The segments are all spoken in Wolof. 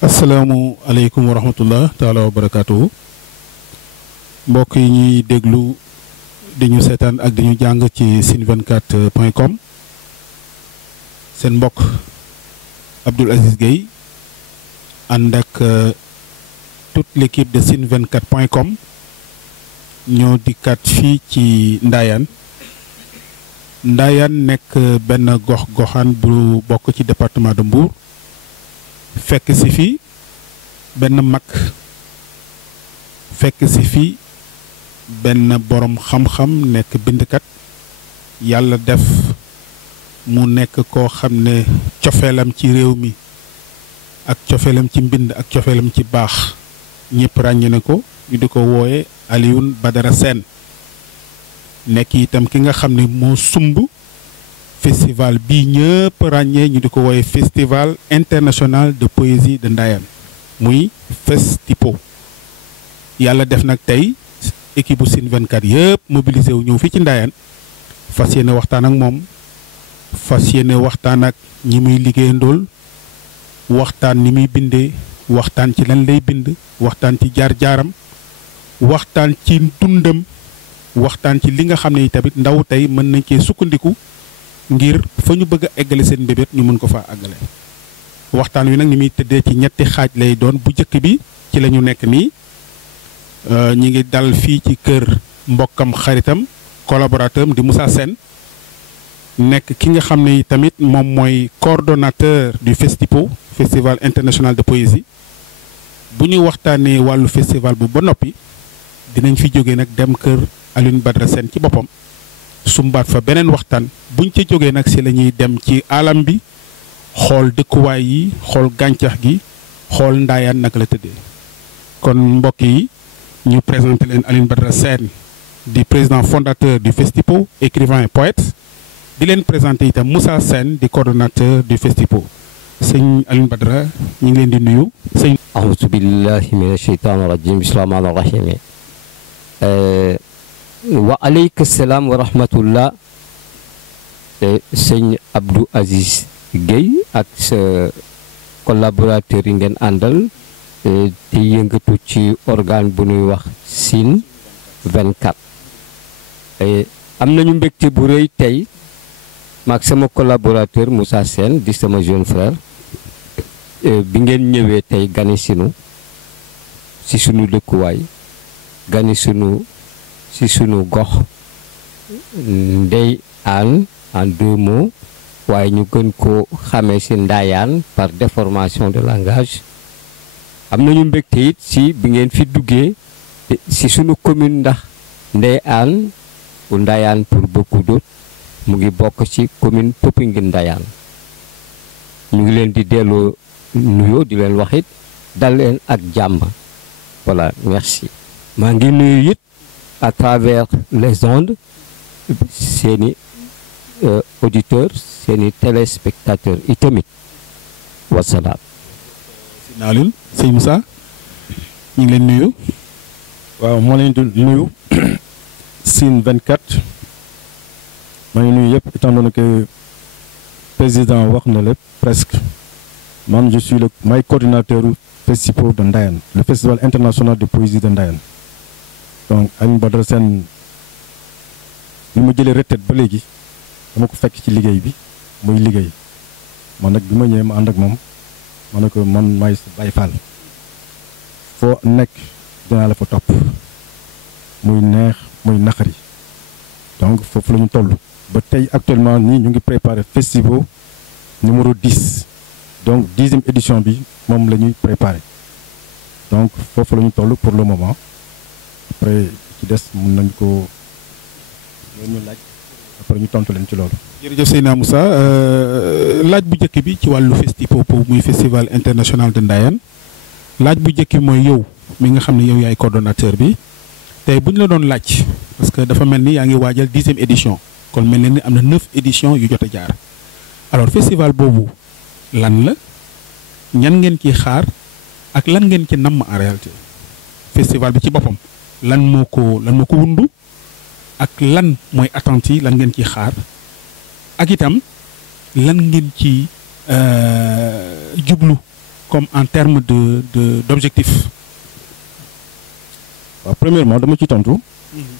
asalaamualeykum wa rahmatullah taala wa barakaatuhu mbokk yi ñuy déglu di ñu seetaan ak di ñu jàng ci Sine24.com seen mbokk Abdoul Aziz Gueye ànd ak toute l'équipe de Sine24.com ñoo dikkaat fii ci Ndayane nekk benn gox-goxaan bu bokk ci département de Mbour fekk si fi benn mag fekk si fi benn borom xam-xam nekk bindkat yàlla def mu nekk koo xam ne cofeelam ci réew mi ak cofeelam ci mbind ak cofeelam ci baax ñëpp ràññe na ko ñu di ko wooye Alioune Badara Sène nekk itam ki nga xam ne moo sumb festival bii ñëpp ràññee ñu di ko wooye festival international de poésie de Ndayane muy FESTIPO yàlla def nag tey équipe bu Sine24 yëpp mobilisé wu ñëw fii ci Ndayane fas yéene waxtaan ak moom fas yéene waxtaan ak ñi muy liggéeyandool waxtaan ni muy bindee waxtaan ci lan lay bind waxtaan ci jaar-jaaram waxtaan ci dundam waxtaan ci li nga xam ne tamit ndaw tey mën nañ cee sukkandiku ngir fa ñu bëgg a eggale seen mbébét ñu mën ko faa àggale waxtaan wi nag ni muy tëddee ci ñetti xaaj lay doon bu njëkk bi ci la ñu nekk nii ñi ngi dal fii ci kër mbokkam xaritam collaborateur di Moussa Sène nekk ki nga xam ne tamit moom mooy coordonnateur du FESTIPO festival international de poésie bu ñu waxtaanee wàllu festival bu ba noppi dinañ fi jógee nag dem kër Alioune Badara Sène ci boppam sumbaat fa beneen waxtaan buñ ca jógee nag si la ñuy dem ci alam bi xool dëkkuwaay yi xool gàncax gi xool Ndayane naka la tëddee kon mbokk yi ñu présenté leen Alioune Badara Sène di président fondateur du FESTIPO écrivain et poète di leen présenté itam Moussa Sène di coordonnateur du FESTIPO sëñ Alioune Badara ñu ngi leen di nuyu sëñ. auzu billahi mina sheytaani rajim bismillahi rahmaani rahim wa aleyka salaam wa rahmatullah sëñ Abdou Aziz Gueye ak sa collaborateur yi ngeen àndal di yëngatu ci organe bu ñuy wax Sine24 am nañu mbégte bu rëy tey maag sama collaborateur Moussa Sène di sama jeune frère bi ngeen ñëwee tey gane sinu ci sunu dëkkuwaay gane sunu ci sunu gox Ndayane en 2 mots waaye ñu gën ko xamee ci Ndayane par déformation de langage am nañu mbégte it ci bi ngeen fi duggee ci sunu commune ndax Ndayane ou Ndayane pour beaucoup d'autres mu ngi bokk ci commune Popenguine Ndayane ñu ngi leen di delloo nuyoo di leen wax it dal leen ak jàmm voilà merci maa ngi nuyu it à travers les ondes seeni auditeurs seeni téléspectateurs itamit wasalaam. sëñ Alioune sëñ Moussa ñu ngi leen nuyu. waaw moo leen di nuyu Sine24 maa ngi nuyu yëpp étant donné que président wax na lépp presque man je suis le maay coordinateur FESTIPO de Ndayane le festival international de poésie de Ndayane donc Alioune Badara Sène bi ma jëlee retraite ba léegi dama ko fekk ci liggéey bi muy liggéey man nag bi ma ñëwee ma ànd ak moom ma ne ko man maay sa Baay Faal foo nekk dinaa la fa topp muy neex muy naqari donc foofu la ñu toll ba tey actuellement nii ñu ngi préparé FESTIPO numéro 10 donc 10e édition bi moom la ñuy préparé donc foofu la ñu toll pour le moment après ci des mun nañ ko loolu ñu laaj après ñu tontu leen ci loolu. jërëjëf Seyna Moussa laaj bu njëkk bi ci wàllu FESTIPO muy festival international de Ndayane laaj bu njëkk bi mooy yow mi nga xam ne yow yaay coordonnateur bi tey bu ñu la doon laaj parce que dafa mel ni yaa ngi waajal 10e édition kon mel na ni am na 9 éditions yu jot a jaar alors festival boobu lan la ñan ngeen ciy xaar ak lan ngeen ci namm en réalité festival bi ci boppam lan moo ko wundu ak lan mooy attente yi lan ngeen ciy xaar ak itam lan ngeen ci jublu comme en termes d'objectifs. Premièrement dama ci tontu.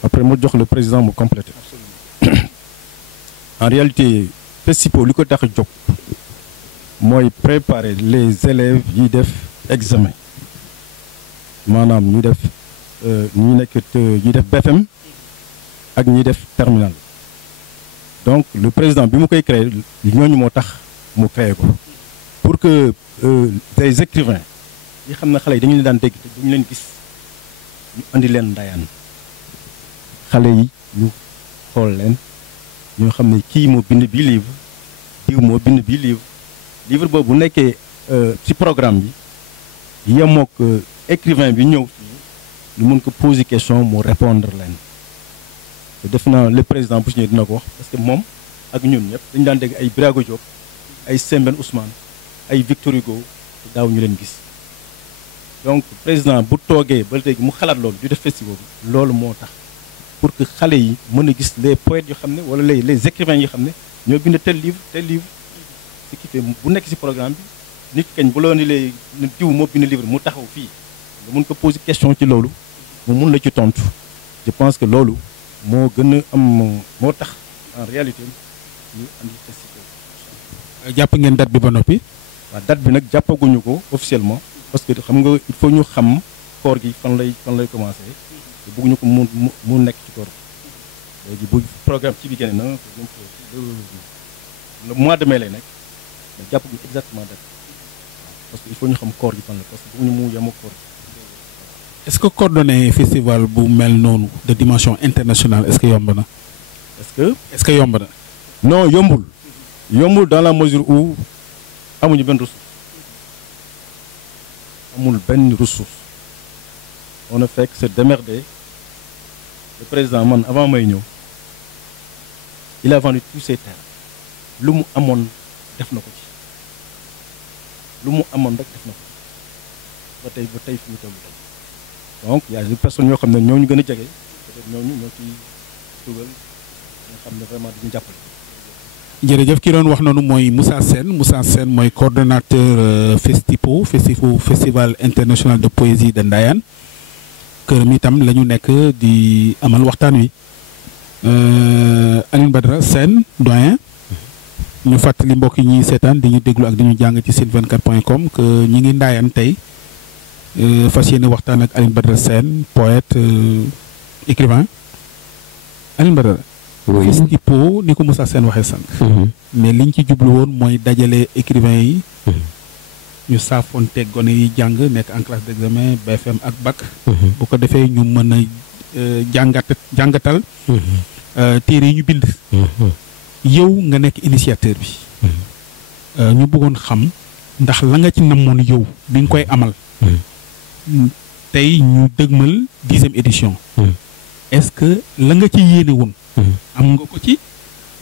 Après ma jox le président mu compléter. En réalité FESTIPO li ko tax a jóg mooy préparer les élèves yi def examen maanaam ñi def ñi def BFM ak ñi def terminal. Donc le président bi mu koy créer ñooñu moo tax mu créer ko pour que des écrivains yi xam ne xale yi dañu leen daan dégg te duñu leen gis ñu andi leen ndayaan xale yi ñu xool leen ñoo xam ne kii moo bind bi livre diw moo bind bi livre boobu bu nekkee ci programme bi yemook écrivain bi ñëw fii ñu mën ko poser question mu répondre leen te def naa le président bu si ñëwee dina ko wax parce que moom ak ñun ñëpp dañu daan dégg ay Birago Diop ay Sembène Ousmane ay Victor Hugo te daaw ñu leen gis donc président bu toogee ba léegi mu xalaat loolu du def festival bi loolu moo tax pour que xale yi mën a gis les poètes yoo xam ne wala les écrivains yi xam ne ñoo bind tel livre ce qui fait bu nekk ci programme bi nit kañ bu loo ni lay diw moo bind livre mu taxaw fii nga mun ko poser question ci loolu mu mun la ci tontu je pense que loolu moo gën a am moo tax en réalité ñu andi festival. jàpp ngeen date bi ba noppi. waaw date bi nag jàppaguñu ko officiellement parce que xam nga il faut ñu xam koor gi fan lay commencé te bëgguñu ko mu nekk ci koor gi léegi bu programme ci bi génne na le mois de mai lay nekk mais jàppaguñu exactement date parce que il faut ñu xam koor gi fan la parce que bëgguñu mu yem ak koor gi. Est-ce que coordonner festival bu mel noonu de dimension internationale est-ce que yomb na. est-ce que yomb na. non yombul dans la mesure où amuñu benn ressource amul benn ressource on a fait que se démerder le président man avant may ñëw il a vendu tous ses terres lu mu amoon def na ko ci lu mu amoon rek def na ko ci ba tey fi mu toll donc y a des personnes yoo xam ne ñoo ñu gën a jege peut-être ñooñu ñoo ciy dugal nga xam ne vraiment dañu jàppale. jërëjëf ki doon wax noonu mooy Moussa Sène mooy coordonnateur festival international de poésie de Ndayane këram itam la ñu nekk di amal waxtaan wi Alioune Badara Sène doyen ñu fàttali mbokk yi ñuy seetaan di ñu déglu ak di ñu jàng ci site24.com que ñi ngi Ndayane tey fas yéene waxtaan ak Alioune Badara Sène poète écrivain Alioune Badara. FESTIPO ni ko Moussa Sène waxee sànq. mais liñ ci jublu woon mooy dajale écrivain yi. ñu saafonteeg gone yi jàng nekk en classe d'examen BFM ak bac. bu ko defee ñu mën a jàngatal. téere yi ñu bind. yow nga nekk initiateur bi. ñu bëggoon xam ndax la nga ci namoon yow bi nga koy amal. tey ñu dëgmal 10e édition. est-ce que la nga ci yéene woon. am nga ko ci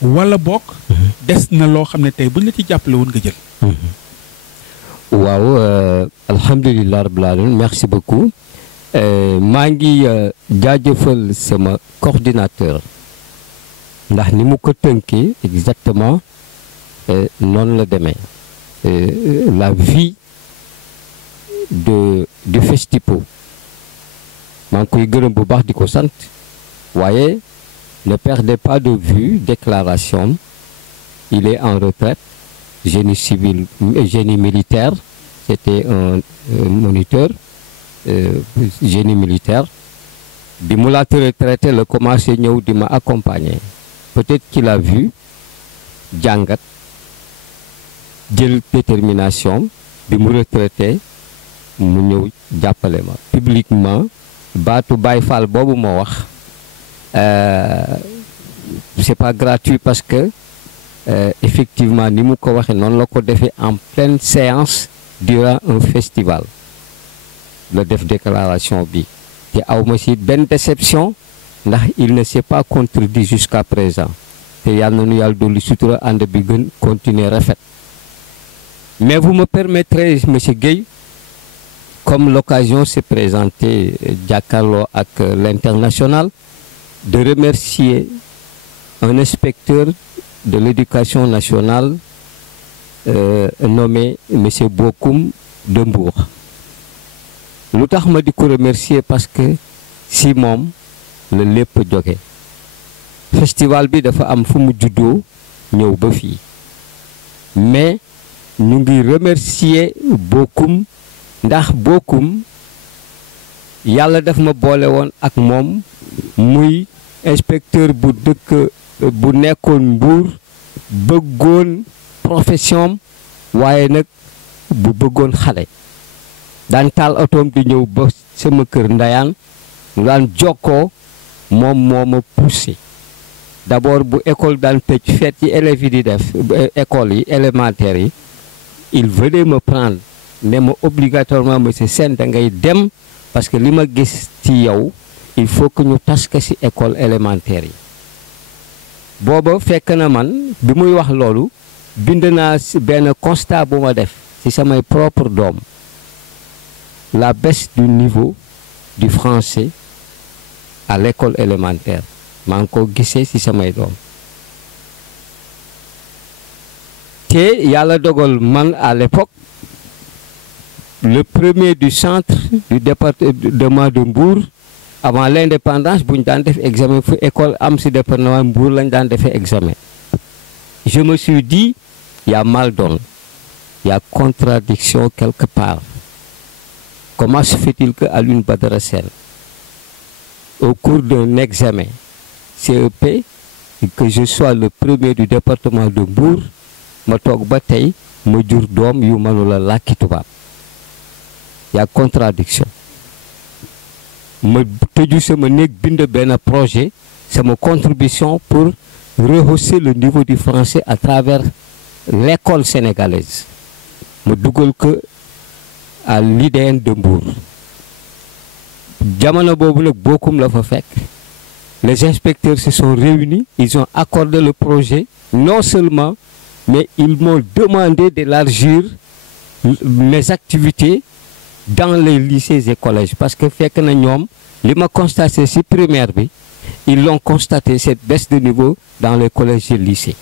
wala bokk. des na loo xam ne tey buñ la ci jàppale woon nga jël. waaw alhamdulilah rabbil alamin merci beaucoup maa ngi jaajëfal sama coordinateur ndax ni mu ko tënkee exactement noonu la demee la vie du FESTIPO maa ngi koy gërëm bu baax di ko sant waaye ne perdez pas de vue déclaration il est en retraite génie civil génie militaire c'était un moniteur génie militaire bi mu laata retraité la commencé ñëw di ma accompagner peut-être qu'il a vu jàngat jël détermination bi mu retraité mu ñëw jàppale ma publiquement baatu Baye Fall boobu moo wax c'est pas gratuit parce que effectivement ni mu ko waxee noonu la ko defee en pleine séance durant un festival la def déclaration bi te aw ma si benn déception ndax il ne s'est pas contredit jusqu'à présent te yàlla na nu yàlla dolli sutura ànd bi gën continuer rafet mais vous me permettrez monsieur Guèye comme l'occasion s'est présentée jàkkaarloo ak l'international de remercier un inspecteur de l'éducation nationale nommé monsieur Bokoum de Mbour. lu tax ma di ko remercier parce que si moom la lépp jóge. festival bi dafa am fu mu juddoo ñëw ba fii mais ñu ngi remercier Bokum ndax Bokum yàlla daf ma boole woon ak moom muy inspecteur bu dëkk bu nekkoon Mbour bëggoon profession waaye nag bu bëggoon xale daan taal otoom di ñëw ba sama kër Ndayane mu daan jokkoo moom moo ma poussé d'abord bu école daan tëj fête yi élèves yi di def école yi élémentaire yi il venait me prendre ne ma obligatoirement monsieur Sène da ngay dem parce que li ma gis ci yow il faut que ñu tas ko ci école élémentaire yi booba fekk na man bi muy wax loolu bind naa benn constat bu ma def ci samay propre doom la baisse du niveau du français à l'école élémentaire maa ngi ko gisee ci samay doom te yàlla dogal man à l'époque le premier du centre du département de Mbour avant l'indépendance bu ñu daan def examen fu école am ci département Mbour lañ daan defee examen je me suis dit il y a mal donné il y a contradiction quelque part. Comment se fait-il que Alioune Badara Sène au cours d'un examen CEP que je sois le premier du département de Mbour ma toog ba tey ma jur doom yu mënula làkki tubaab y a contradiction ma tëju sama néeg bind benn projet sama contribution pour rehausser le niveau du français à travers l'école sénégalaise ma dugal ko à l'IDN de Mbour jamono boobu nag Bokum la fa fekk les inspecteurs se sont réunis ils ont accordé le projet non seulement mais ils m'ont demandé d'élargir mes activités dans les lycées et collèges parce que fekk na ñoom li ma constaté ci primaire bi ils l'ont constaté cette baisse de niveau dans les collèges et lycées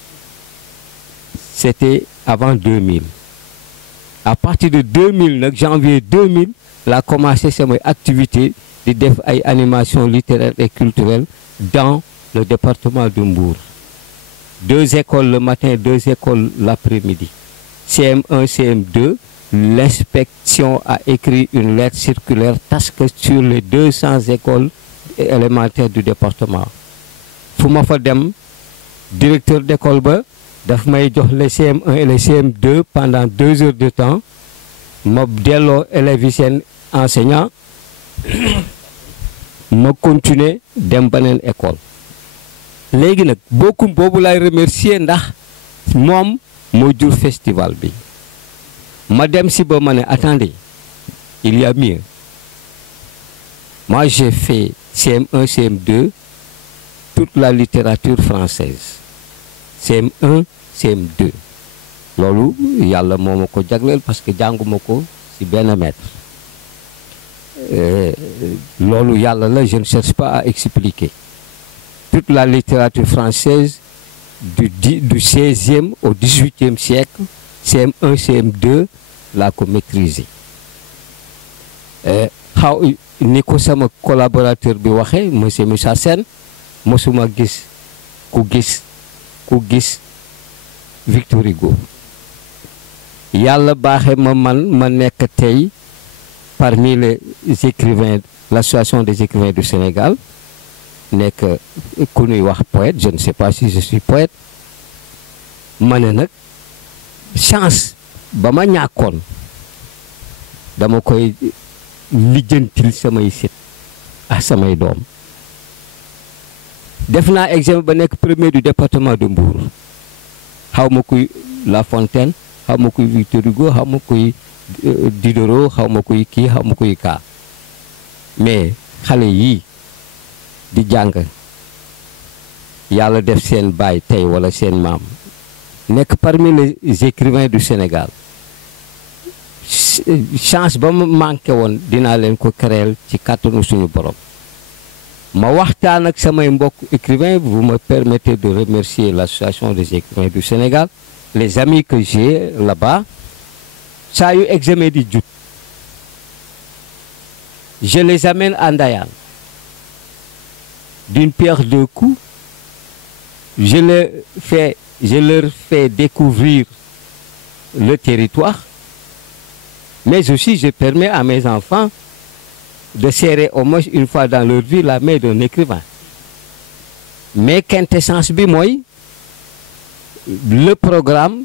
c'était avant 2000 à partir de 2000 nag janvier 2000 la commencé samay activité di def ay animation littéraire et culturelle dans le département de Mbour 2 écoles le matin 2 écoles l'après-midi CM1 CM2 l'inspection a écrit une lettre circulaire tasque sur les 200 écoles élémentaires du département fu ma fa dem directeur d'école ba daf may jox les CM1 et les CM2 pendant 2 heures de temps ma delloo élèves yi seen enseignant ma continuer dem beneen école léegi nag Bokum boobu lay remercier ndax moom moo jur festival bi ma dem si ba ma ne attendez il y a mieux moi j'ai fait CM1 CM2 toute la littérature française CM1 CM2 loolu yàlla moo ma ko jagleel parce que jànguma ko ci benn maître loolu yàlla la je ne cherche pas à expliquer toute la littérature française du 16e au 18e siècle CM1 CM2 laa ko maîtriser xaw ni ko sama collaborateur bi waxee monsieur Moussa Sène mosuma gis ku gis Victor Hugo yàlla baaxe ma nekk tey parmi les écrivains l'association des écrivains du Sénégal nekk ku ñuy wax poète je ne sais pas si je suis poète ma ne nag chance ba ma ñàkkoon dama koy lijjantil samay sit ak samay doom def naa examen ba nekk premier du département de Mbour xaw ma kuy La Fontaine xaw ma kuy Victor Hugo xaw ma kuy Diderot xaw ma kuy kii xaw ma kuy kaa mais xale yii di jàng yàlla def seen baay tey wala seen maam nekk parmi les écrivains du Sénégal chance ba ma manqué woon dinaa leen ko créer ci kàttanu suñu borom ma waxtaan ak samay mbokk écrivains vous me permettez de remercier l'association des écrivains du Sénégal les amis que j'ai là-bas saa yu examen di jut je les amène à Ndayane. D'une pierre deux coups, je leur fais découvrir le territoire, mais aussi je permets à mes enfants de serrer au moins une fois dans leur vie la main d'un écrivain. Mais quintessence bi mooy le programme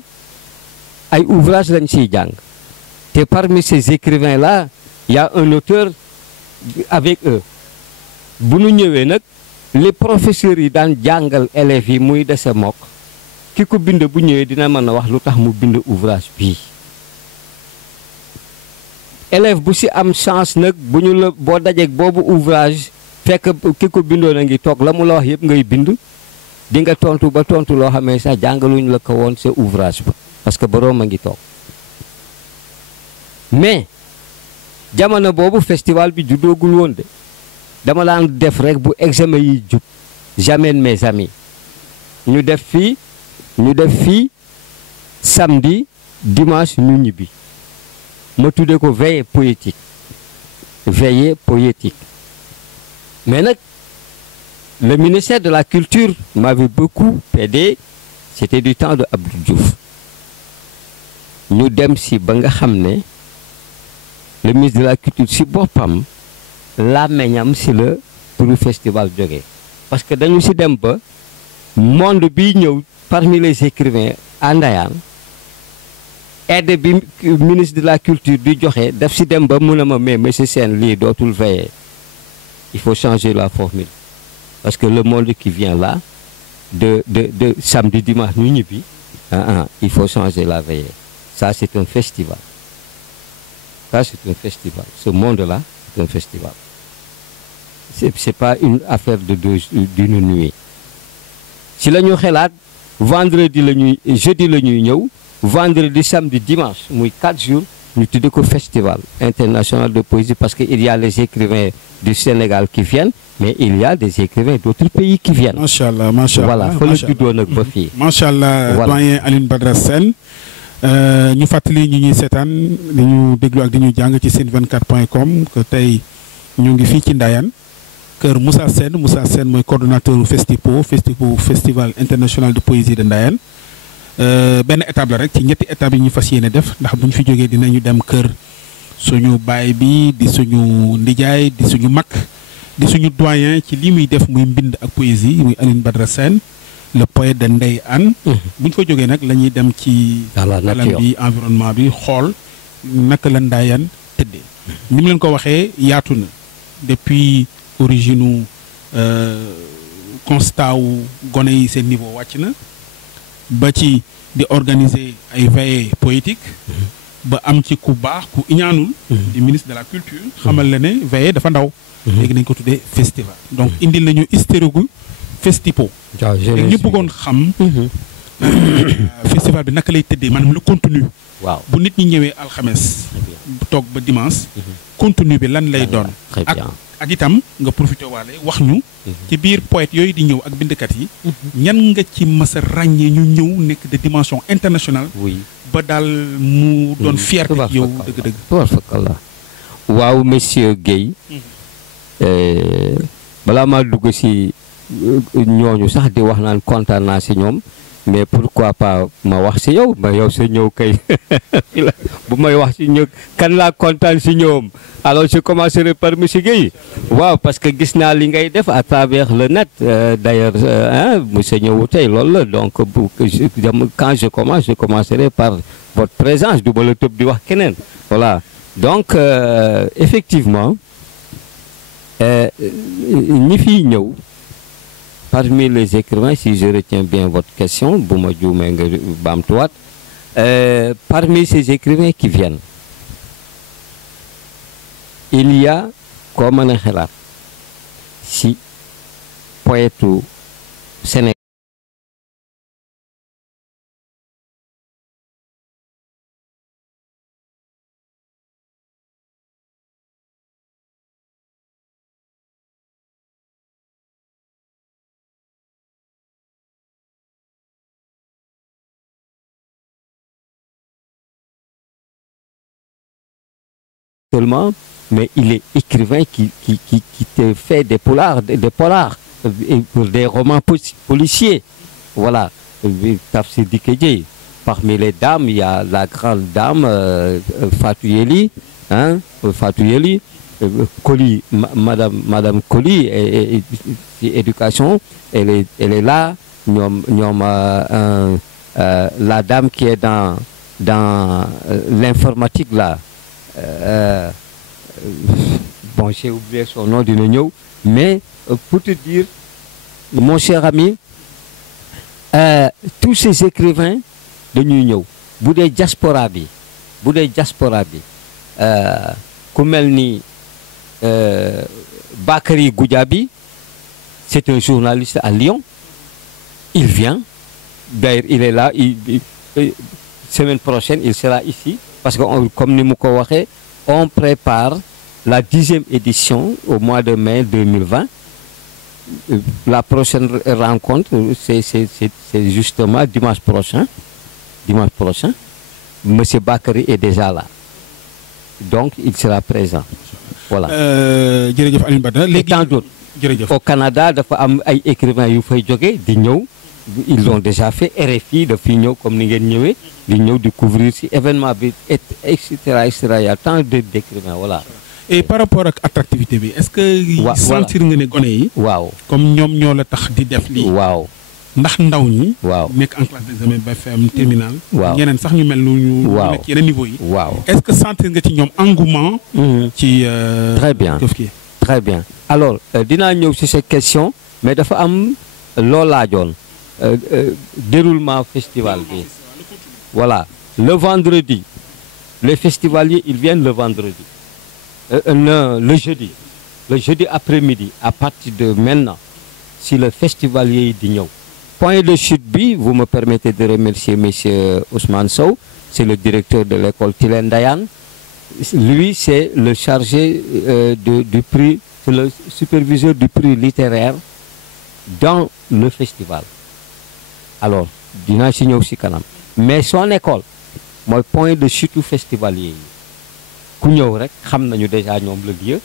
ay ouvrage lañ ciy jàng te parmi ces écrivains là il y a un auteur avec eux. Bu nu ñëwee nag les professeurs yi daan jàngal élèves yi muy dese mokk ki ko bind bu ñëwee dina mën a wax lu tax mu bind ouvrage bii. Élève bu si am chance nag bu ñu la boo dajeeg boobu ouvrage fekk ki ko bindoon a ngi toog la mu la wax yëpp ngay bind di nga tontu ba tontu loo xamee sax jàngaluñ la ko woon sa ouvrage ba parce que boroom a ngi toog. Mais jamono boobu festival bi juddoogul woon de dama daan def rek bu examen yi jub j'amène mes amis ñu def fii samedi dimanche ñu ñibbi ma tuddee ko veillée poétique mais nag le ministère de la culture m'avait beaucoup aidé. C'était du temps de Abdou Diouf ñu dem si ba nga xam ne le ministre de la culture si boppam la meñam si la turu festival jógee parce que dañu si dem ba monde bi ñëw parmi les écrivains à Ndayane aide bi ministre de la culture di joxe daf si dem ba mun a ma mais monsieur Sène lii dootul veiller il faut changer la formule parce que le monde qui vient là de samedi dimanche ñu ñibbi il faut changer la veillée. Ça c'est un festival. Ce monde-là c'est un festival. C'est pas une affaire d'une nuit. Si la ñu xelaat jeudi la ñuy ñëw vendredi samedi dimanche muy 4 jours ñu tuddee ko festival international de poésie parce que il y a les écrivains du Sénégal qui viennent mais il y a des écrivains d'autres pays qui viennent. macha allah macha allah voilà fa la juddoo nag ba fii. macha allah doyen Alioune Badara Sène ñu fàttali ñu ñuy seetaan di ñu déglu ak di ñu jàng ci sen24.com que tey ñu ngi fii ci Ndayane kër Moussa Sène mooy coordonnateur festival international de poésie de Ndayane. benn étape la rek ci ñetti étapes yi ñu fas yéene def ndax bu ñu fi jógee dinañu dem kër suñu baay bi di suñu ndijaay di suñu mag di suñu doyen ci li muy def muy mbind ak poésie muy Alioune Badara Sène le poète de Ndeye Anne. bu ñu fa jógee nag la ñuy dem ci alam bi environnement bi xool naka la Ndayane tëddee. ni mu leen ko waxee yaatu na depuis origine constat wu gone yi seen niveau wàcc na. ba ci di organiser ay veillées poétiques ba am ci ku baax ku iñaanul di ministre de la culture xamal la ne veillée dafa ndaw léegi nañ ko tuddee festival donc indil nañu historique festipo léegi ñu bëggoon xam festival bi naka lay tëddee maanaam le contenu waaw bu nit ñi ñëwee alxames toog ba dimanche contenu bi lan lay doon ak itam nga profité waale wax ñu ci biir poète yooyu di ñëw ak bindkat yi ñan nga ci mës a ràññee ñu ñëw nekk de dimension internationale ba daal mu doon fierté yow dëgg-dëgg tubarfakalla waaw monsieur Guèye balaa maa dugg si ñooñu sax di wax naan kontaan naa si ñoom mais pourquoi pas ma wax si yow ma yow sa ñëw kay bu may wax si ñëw kan laa kontaan si ñoom alors je commencerai par monsieur Guèye waaw parce que gis naa li ngay def à travers le net d'ailleurs monsieur ñëw tey loolu la donc quand je commencerai par votre présence du ma la tëb di wax keneen voilà donc effectivement ñi fiy ñëw parmi les écrivains, si je retiens bien votre question, parmi ces écrivains qui viennent, il y a, comme un hélas, si poète au Sénégal, seulement mais il est écrivain qui te fait des polars, des romans policiers. Voilà, Tafsir Dikédié. Parmi les dames, il y a la grande dame Fatou Yeli, hein, Fatou Yeli, Koli, Madame Koli, et éducation, elle est là. La dame qui est dans l'informatique là. Bon, j'ai oublié son nom du Nigno, mais pour te dire, mon cher ami, tous ces écrivains de Nigno, Boudé diaspora bi, comme elle Bakary Goudiaby, c'est un journaliste à Lyon. Il vient, d'ailleurs il est là, semaine prochaine il sera ici, parce que comme nous l'avons dit, on prépare la 10e édition au mois de mai 2020. La prochaine rencontre, c'est justement dimanche prochain. Monsieur Bakary est déjà là. Donc il sera présent. Voilà. jërëjëf Alioune Badara et tant d'autres. Au Canada, dafa am ay écrivains yu fay jóge di ñëw. Ils l'ont déjà fait. RFI dafay ñëw comme ni ngeen ñëwee di ñëw di couvrir ci événement bi etc. Il y a tant d'écrivains, voilà. Et par rapport ak attractivité bi est-ce que sentir nga ne gone yi waaw comme ñoom ñoo la tax di def lii waaw ndax ndaw ñi waaw nekk en classe d'examen BFM terminal waaw ñeneen sax ñu mel ñu nekk yeneen niveau yi waaw est-ce que sentir nga ci ñoom engouement ci très bien très bien alors dinaa ñëw ci cette question mais dafa am loo laajoon déroulement festival bi voilà le vendredi les festivaliers ils viennent le vendredi le jeudi après-midi à partir de maintenant si le festivalier yi di ñëw point de chute bi vous me permettez de remercier monsieur Ousmane Sow c'est le directeur de l'école Tilène Ndayane lui c'est le chargé du prix, c'est le superviseur du prix littéraire dans le festival. Alors dinaa si ñëw si kanam mais son école mooy point de chute festivalier yi ku ñëw rek xam nañu déjà ñoom le lieu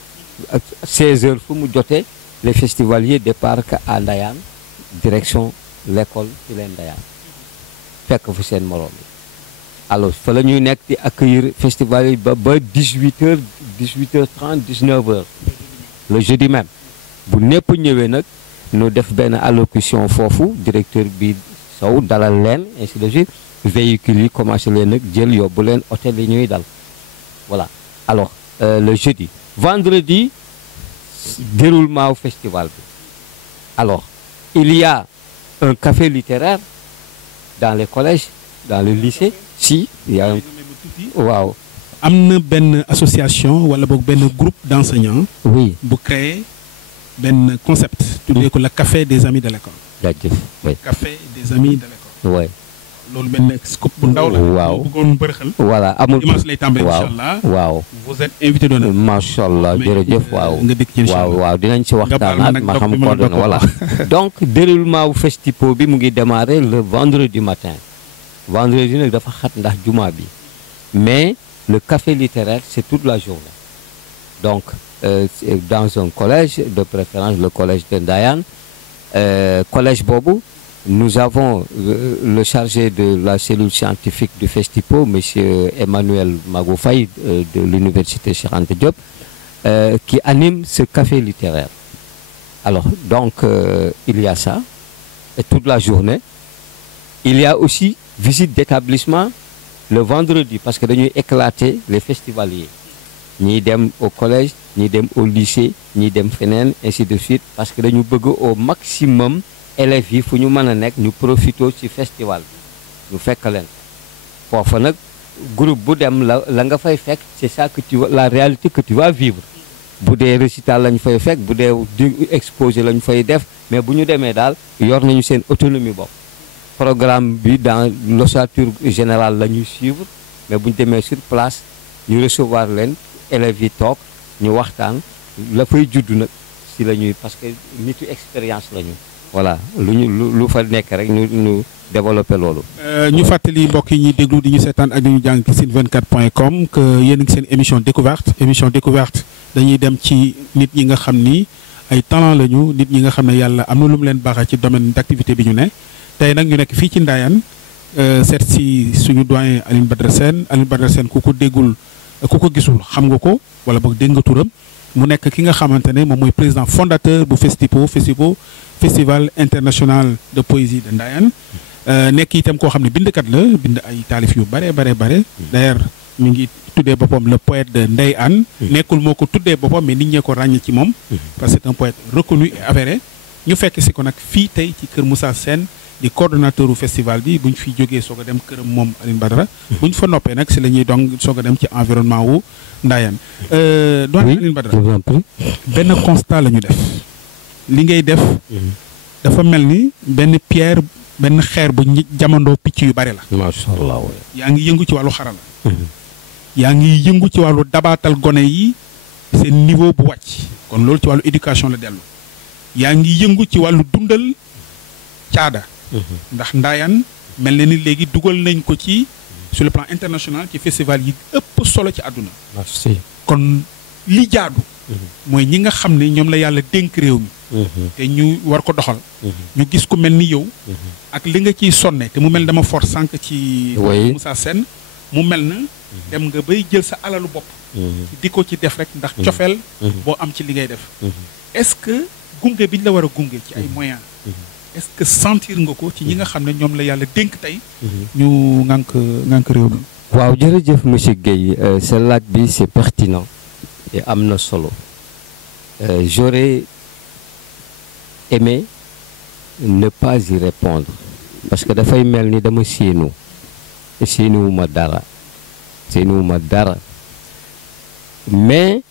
16h fu mu jotee les festivaliers débarquent à Ndayane direction l'école Tilène Ndayane fekk fu seen moroom yi alors fa la ñuy nekk di accueillir festival yi ba 18h 18h30 19h le jeudi même bu ñëpp ñëwee nag ñu def benn allocution foofu directeur bi Sow dalal leen ainsi de suite véhicules yi commencé leen nag jël yóbbu leen hôtel yi ñuy dal voilà alors le jeudi vendredi déroulement au festival bi alors il y a un café littéraire dans les collèges dans le lycée si il y a waaw am na benn association wala boog benn groupe d'enseignants oui bu créé benn concept tuddee ko le café des amis de l'école jaajëf oui café des amis de l'école oui loolu benn scoop bu ndaw la waaw bëggoon bërëxal voilà amul dimanche lay tàmbali inchallah waaw vous êtes invité d'honneur macha allah jërëjëf waaw nga dikk ci inchallah waaw dinañ ci waxtaanaat ma xam ko doon voilà donc déroulement wu festival bi mu ngi démarrer le vendredi matin vendredi nag dafa xat ndax juma bi mais le café littéraire c'est toute la journée donc dans un collège de préférence le collège de Ndayane collège boobu nous avons le chargé de la cellule scientifique du Festipo, monsieur Emmanuel Mago Faye de l'université Cheikh Anta Diop, qui anime ce café littéraire. Alors, donc, il y a ça, et toute la journée. Il y a aussi visite d'établissement le vendredi, parce que nous éclater les festivaliers. Ni dem au collège, ni dem au lycée, ni dem fenen, ainsi de suite, parce que nous voulons au maximum élèves yi fu ñu mën a nekk ñu profité ci festival bi ñu fekk leen foofu nag groupe bu dem la nga fay fekk c'est ça que la réalité que tu vas vivre bu dee récital lañ fay fekk bu dee exposé lañ fay def mais bu ñu demee daal yor nañu seen autonomie bopp programme bi dans l'ossature générale la ñuy suivre mais bu ñu demee sur place ñu recevoir leen élèves yi toog ñu waxtaan la fay judd nag si la ñuy parce que nitu expérience la ñu voilà lu fa nekk rek ñu développé loolu. ñu fàttali mbokk yi ñuy déglu di ñu seetaan ak di ñu jàng ci site 24.com que yéen a ngi seen émission découverte dañuy dem ci nit ñi nga xam ni ay talent lañu, nit ñi nga xam ne yàlla am na lu mu leen baaxee ci domaine d'activité bi ñu ne. tey nag ñu nekk fii ci Ndayane seet si suñu doyen Alioune Badara Sène ku ko déggul ku ko gisul xam nga ko wala boog dégg nga turam mu nekk ki nga xamante ne moom mooy président fondateur bu festival international de poésie de Ndayane. nekk itam koo xam ne bindkat la bind ay taalif yu bare. d'ailleurs mi ngi tuddee boppam le poète de Ndayane. nekkul moo ko tuddee boppam mais nit ñee ko ràññee ci moom. parce que c'est un poète reconnu et avéré. ñu fekk si ko nag fii tey ci kër Moussa Sène di coordonnateur u festival bi bu ñu fi jógee soog a dem këram moom Alioune Badara. bu ñu fa noppee nag si la ñuy dong soog a dem ci environnement wu Ndayane. doon Alioune Badara benn constat la ñu def. li ngay def. dafa mel ni benn pierre benn xeer bu jamandoo picc yu bari la. macha allah. yaa ngi yëngu ci wàllu xarala. yaa ngi yëngu ci wàllu dabaatal gone yi seen niveau bu wàcc. kon loolu ci wàllu éducation la dellu. yaa ngi yëngu ci wàllu dundal caada. ndax Ndayane mel na ni léegi dugal nañ ko ci sur le plan international ci festival yi ëpp solo ci àdduna. merci. kon li jaadu. mooy ñi nga xam ne ñoom la yàlla dénk réew mi. te ñu war ko doxal. ñu gis ku mel ni yow. ak li nga ciy sonne te mu mel dama fort sànq ci. Moussa Sène mu mel na. dem nga bay jël sa alalu bopp. di ko ci def rek ndax cofeel boo am ci li ngay def. est-ce que gunge bi ñu la war a gunge ci ay moyens. est-ce que sentir nga ko ci ñi nga xam ne ñoom la yàlla dénk tey. ñu ngànk réew mi. waaw jërëjëf monsieur Guèye sa laaj bi c'est pertinent et am na solo j'aurais aimé ne pas y répondre parce que dafay mel ni dama séenuwuma dara mais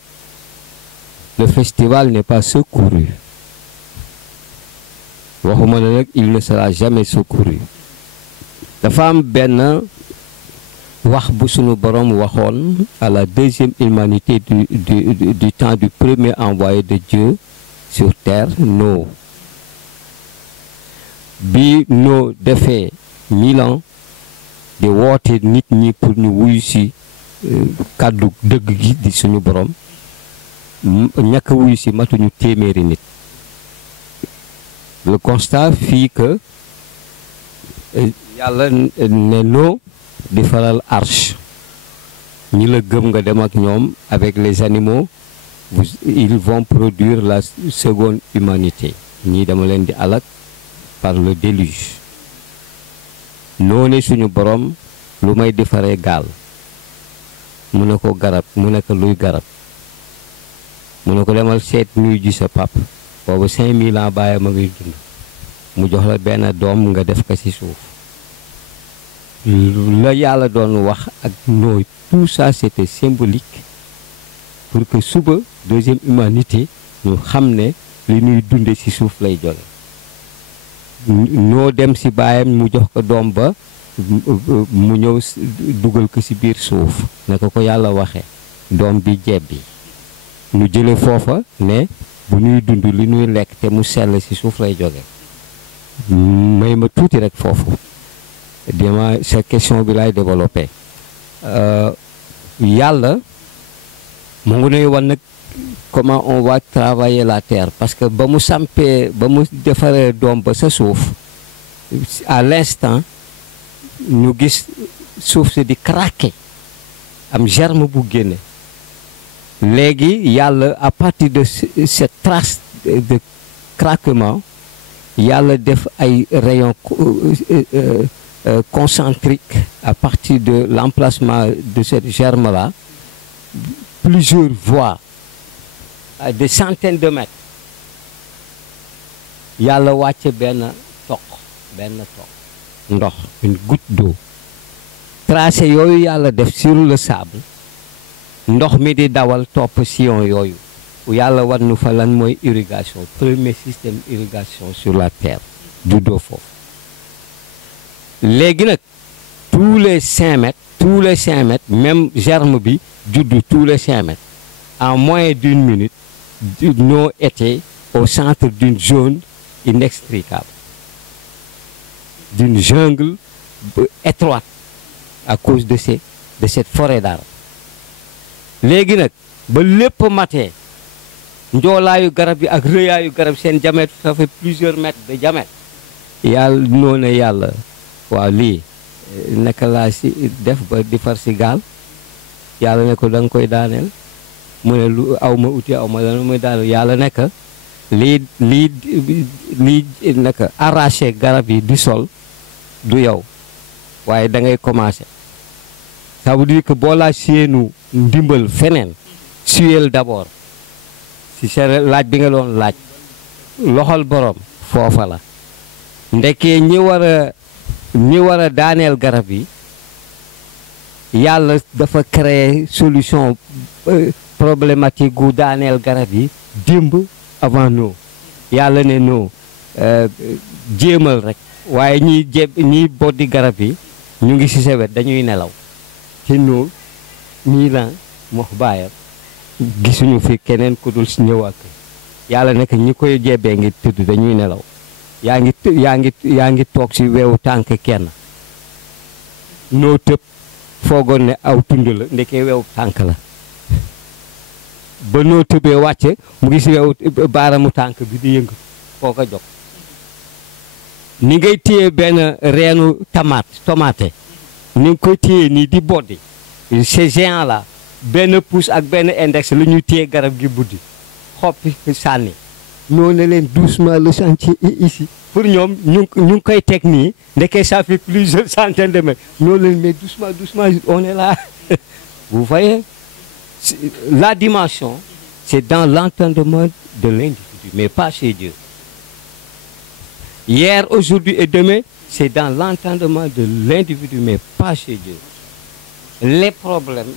le festival n'est pas secouru waxuma la nag il ne sera jamais secouru dafa am benn wax bu sunu borom waxoon à la deuxième humanité du temps du premier envoyé de Dieu sur terre Noé bi Noé defee 1000 ans di woote nit ñi pour ñu wuyu si kàddu dëgg gi di suñu borom ñàkk wuyu si matuñu téeméeri nit. Le constat fii que yàlla ne Noé di faral arche ñi la gëm nga dem ak ñoom avec les animaux ils vont produire la seconde humanité ñii dama leen di alak par le déluge. noonu suñu borom lu may defaree gaal mu ne ko garab mu ne ko luy garab mu ne ko demal seet nuy ji sa pap boobu 5000 ans bàyyi ma ngi dund mu jox la benn doom nga def ko ci suuf la yàlla doon wax ak nooy tout ça c'était symbolique pour que suba deuxième humanité ñu xam ne li ñuy dunde ci suuf lay jóge ñoo dem ci baayam mu jox ko doom ba mu ñëw dugal ko ci biir suuf ne ko yàlla waxee doom bi jebbi ñu jële foofa ne bu ñuy dund li ñuy lekk te mu sell ci suuf lay jóge may ma tuuti rek foofu dama sa question bi lay développé yàlla mu ngi nuy wan nag comment on va travailler la terre parce que ba mu sampee ba mu defaree doom ba sa suuf à l'instant ñu gis suuf si di craquer am germe bu génne léegi yàlla à partir de cette trace de craquement yàlla def ay rayons concentriques à partir de l'emplacement de cette germe-là plusieurs voies à des centaines de mètres yàlla wàcce benn toq ndox une goutte d'eau tracé yooyu yàlla def sur le sable ndox mi di dawal topp sillon yooyu yàlla war nu fa lan mooy irrigation premier système irrigation sur la terre juddoo foofu léegi nag tous les 5 mètres même germe bi juddu tous les 5 mètres en moins d'une minute nous étions au centre d'une zone inextricable d'une jungle étroite à cause de cette forêt d'arbres léegi nag ba lépp matee njoolaayu garab yi ak rëyaayu garab seen diamètre ça fait plusieurs mètres de diamètre yàlla noo ne yàlla waaw lii naka laa si def ba di far si gaal yàlla ne ko da nga koy daaneel mu ne lu aw ma uti aw ma dana muy daaneel yàlla nekk lii naka arraché garab yi di sol du yow waaye da ngay commencé ça veut dire que boo laa séenu ndimbal feneen suyel d'abord si sa laaj bi nga doon laaj loxol borom foofa la ndekee ñi war a daaneel garab yi yàlla dafa créer solution problématique gu daaneel garab yi démb avant nous yàlla ne non jéemal rek waaye ñiy boddi garab yi ñu ngi ci sa wet dañuy nelaw te noo ñii la mox baayam gisuñu fi keneen ku dul si ñëwaat yàlla nekk ñi koy jebee ngi tëdd dañuy nelaw yaa ngi toog ci weewu tànk kenn noo tëb foogoon ne aw tund la ndekee weewu tànk la ba noo tëbee wàcce mu ngi ci weewu baaramu tànk bi di yëngu foo ko jóg ni ngay téye benn reenu tomate ni nga koy téye nii di boddi ces géants là benn pouce ak benn index la ñuy téye garab gi buddi xoppi sànni noonu ne leen doucement le chantier est ici pour ñoom ñu ngi koy teg nii ndeke ça fait plusieurs centaines de mètres noonu leen mais doucement on est là vous voyez la dimension c'est dans l'entendement de l'individu mais pas chez Dieu hier aujourd'hui et demain c'est dans l'entendement de l'individu mais pas chez Dieu les problèmes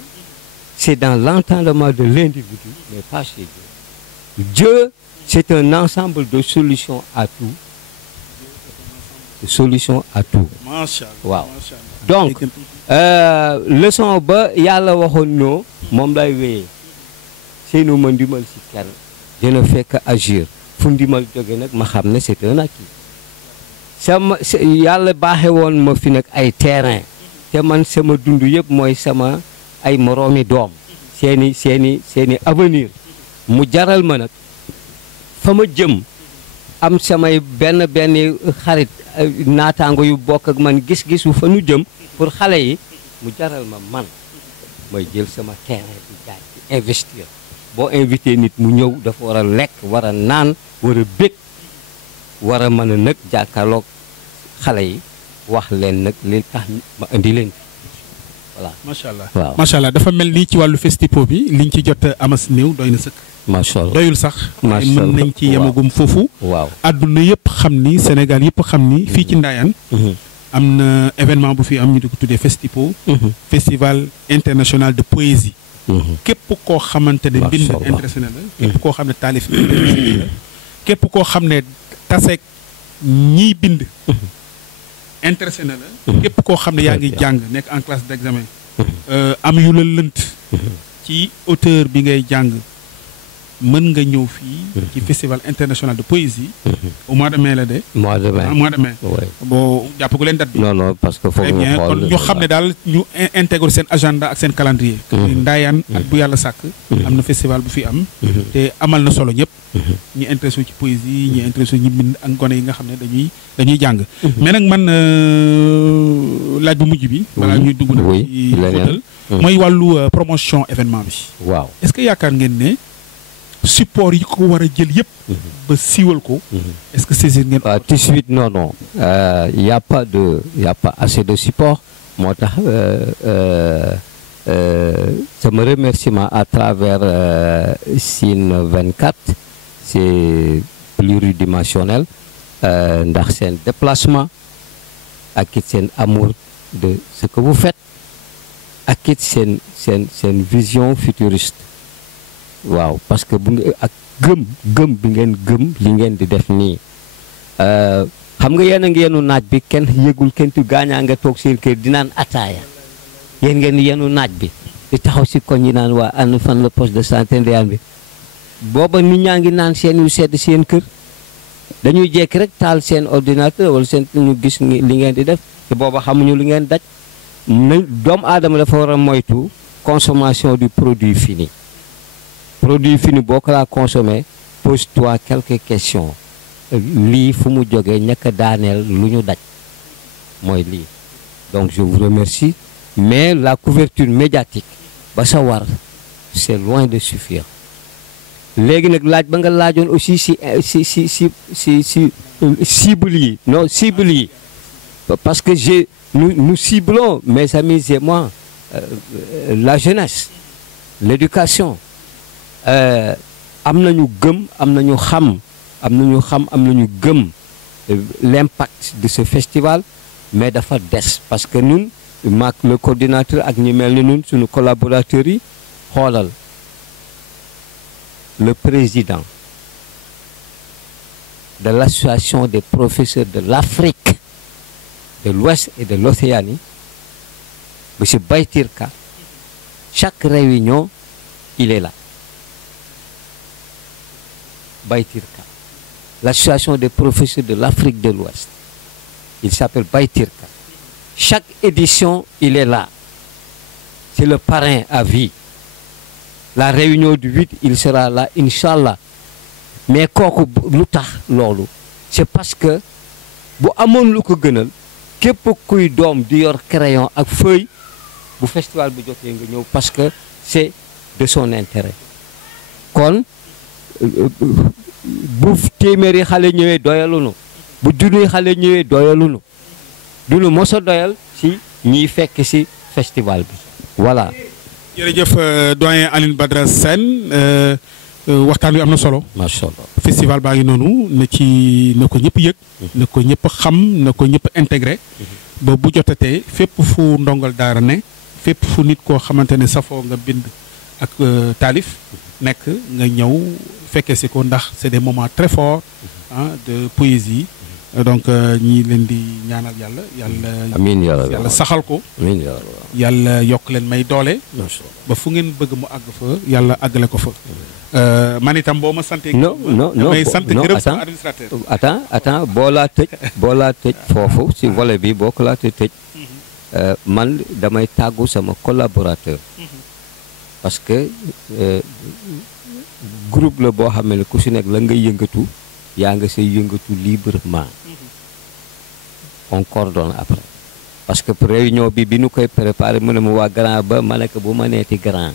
c'est dans l'entendement de l'individu mais pas chez Dieu Dieu c'est un ensemble de solutions à tout waaw donc leçon ba yàlla waxoon noo moom lay wéyee seenu ma ndimal si kenn dina fekk agir fu ndimal jóge nag ma xam ne c'est un acquis yàlla baaxe woon ma fi nag ay terrain te man sama dund yëpp mooy sama ay moroomi doom seeni avenir mu jaral ma nag fa ma jëm am samay benn xarit naataango yu bokk ak man gis-gisu fa nu jëm pour xale yi mu jaral ma man mooy jël sama terrain di jaay di investir boo invité nit mu ñëw dafa war a lekk war a naan war a bég war a mën a nag jàkkaarloog xale yi wax leen nag li tax ma indi leen voilà. macha allah waaw macha allah dafa mel ni ci wàllu festipo bi liñ ci jot amas néew doy na sëkk. macha allah doyul sax. macha allah mën nañ ci yemagum foofu. waaw àdduna yëpp xam ni Sénégal yëpp xam ni fii ci Ndayane. am na événement bu fi am ñu di ko tuddee festipo. festival international de poésie. képp koo xamante ne mbind intéressé na la. képp koo xam ne taalif intéressé na la. képp koo xam ne taseeg ñiy bind. intéressé na la. képp koo xam ne yaa ngi jàng nekk en classe d'examen. am yu la lënt. ci auteur bi ngay jàng mën nga ñëw fii. ci festival international de poésie. au mois de mai la de. mois de mai boo jàppagu leen date bi. non parce que foog ñu xool kon ñu xam ne daal ñu intégrer seen agenda ak seen calendrier. Ndayane at bu yàlla sàkk. am na festival bu fi am. te amal na solo ñëpp. ñi intéressé ci poésie ñi intéressé ñi bind ak gone yi nga xam ne dañuy jàng. mais nag man laaj bu mujj bi. balaa ñuy dugg nag ci xóotal mooy wàllu promotion événement bi. waaw est-ce que yaakaar ngeen ne support yi ko war a jël yëpp. ba siiwal ko. est-ce que saisir ngeen. tout de suite non y a pas assez de support moo tax sama remerciement à travers Sine 24 c'est pluridimensionnel ndax seen déplacement ak it seen amour de ce que vous faites ak it seen vision futuriste waaw parce que bu nga ak gëm bi ngeen gëm li ngeen di def nii xam nga yéen a ngi yenu naaj bi kenn yëgul kenn tu gaañaa nga toog seen kër di naan ataaya yéen ngeen yenu naaj bi di taxaw si koñ yi naan waa ànd fan la poste de santé Ndayane bi booba nit ñaa ngi naan seen yu sedd seen kër dañuy jekki rek taal seen ordinateur wala seen ñu gis li ngeen di def te booba xamuñu li ngeen daj doomu aadama dafa war a moytu consommation du produit fini produit fini boo ko laa consommé pose-toi quelques questions lii fu mu jógee ñàkk a daaneel lu ñu daj mooy lii. Donc je vous remercie mais la couverture médiatique ba sa war c'est loin de suffire. léegi nag laaj ba nga laajoon aussi si cible yi non cible yi parce que nous ciblons mes amis et moi la jeunesse l'éducation am nañu gëm am nañu xam am nañu gëm l'impact de ce festival mais dafa des parce que ñun maak le coordinateur ak ñi mel ni ñun suñu collaborateurs yi xoolal le président de l'association des professeurs de l'Afrique de l'Ouest et de l'Océanie, M. Baytir Ka, chaque réunion, il est là. Baytir Ka, l'association des professeurs de l'Afrique de l'Ouest, il s'appelle Baytir Ka. Chaque édition, il est là. C'est le parrain à vie. La réunion du 8, il sera là, Inch'Allah. Mais kooku lu tax loolu c'est parce que bu amoon lu ko gënal képp kuy doom di yor crayon ak feuille bu festival bu jotee nga ñëw parce que c'est de son intérêt. kon bu téeméeri xale ñëwee doyalunu bu junniy xale ñëwee doyalunu duñu mos a doyal si ñiy fekk si festival bi voilà. jërëjëf doyen Alioune Badara Sène waxtaan wi am na solo. macha allah festival baa ngi noonu na ko ñëpp yëg. na ko ñëpp xam na ko ñëpp intégré. ba bu jotatee fépp fu ndongal daara ne fépp fu nit koo xamante ne safoo nga bind ak taalif nekk nga ñëw fekkee si ko ndax c'est des moments très forts de poésie. donc ñi leen di ñaanal yàlla. amiin yàlla saxal ko. amiin yàlla yokk leen may doole. ba fu ngeen bëgg mu àgg fa yàlla àggale ko fa. man itam boo ma santee. non damay sant gërëm sama administrateur. attends boo laa tëj foofu si volet bi boo ko laa tëj. man damay tàggu sama collaborateur. parce que groupe la boo xam ne ku si nekk la nga yëngatu yaa nga say yëngatu librement. on coordonne après parce que réunion bi nu koy préparé mu ne ma waa grand ba ma nekk bu ma neeti grand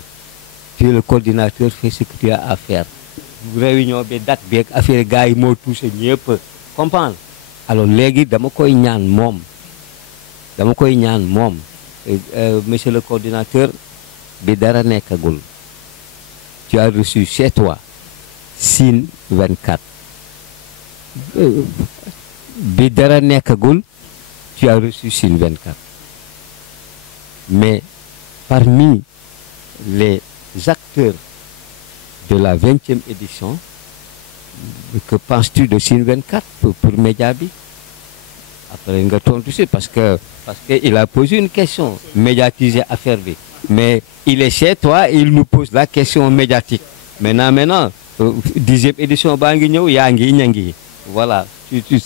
tu es le coordinateur fais ce que tu as à faire réunion bi date bi ak affaire gars yi moo touché ñëpp comprendre alors léegi dama koy ñaan moom monsieur le coordinateur bi dara nekkagul tu as reçu chez toi Sine 24 bi dara nekkagul tu as reçu Sine 24 mais parmi les acteurs de la 20e édition que penses-tu de Sine 24 pour média bi après nga tontu si parce que il a posé une question médiatiser affaire bi mais il est chez toi et il nous pose la question médiatique maintenant 10e édition baa ngi ñëw yaa ngi ñangi voilà